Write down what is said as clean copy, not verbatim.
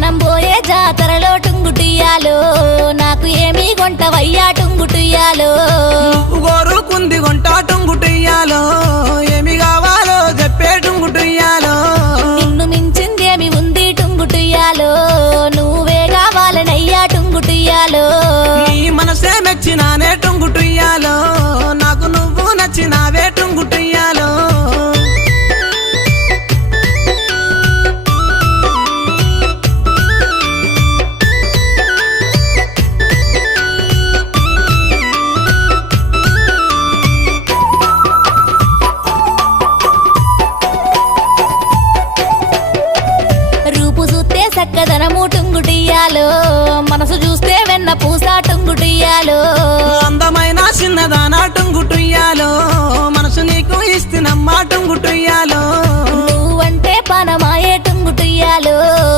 మనం పోయే జాతరలో టుంగుటియాలో నాకు ఏమీ కొంటవయ్యా టుంగుటియాలో గోరుకుంది కొంటా టుంగుటియాలో ఏమి కావాలో చెప్పే టుంగుటియాలో నిన్ను మించిందేమి ఉంది టుంగుటియాలో నువ్వే కావాలనయ్యా టుంగుటియాలో నీ మనసే మెచ్చినానే టుంగుటియాలో నాకు నువ్వు నచ్చినావే టుంగుటియాలో రూపు చూస్తే చక్కదనము టుంగుటియాలో మనసు చూస్తే వెన్న పూస టుంగుటియాలో అందమైన చిన్నదానా టుంగుటియాలో మనసు నీకు ఇస్తున్నమ్మా టుంగుటియాలో నువ్వంటే పనమాయే టుంగుటియాలో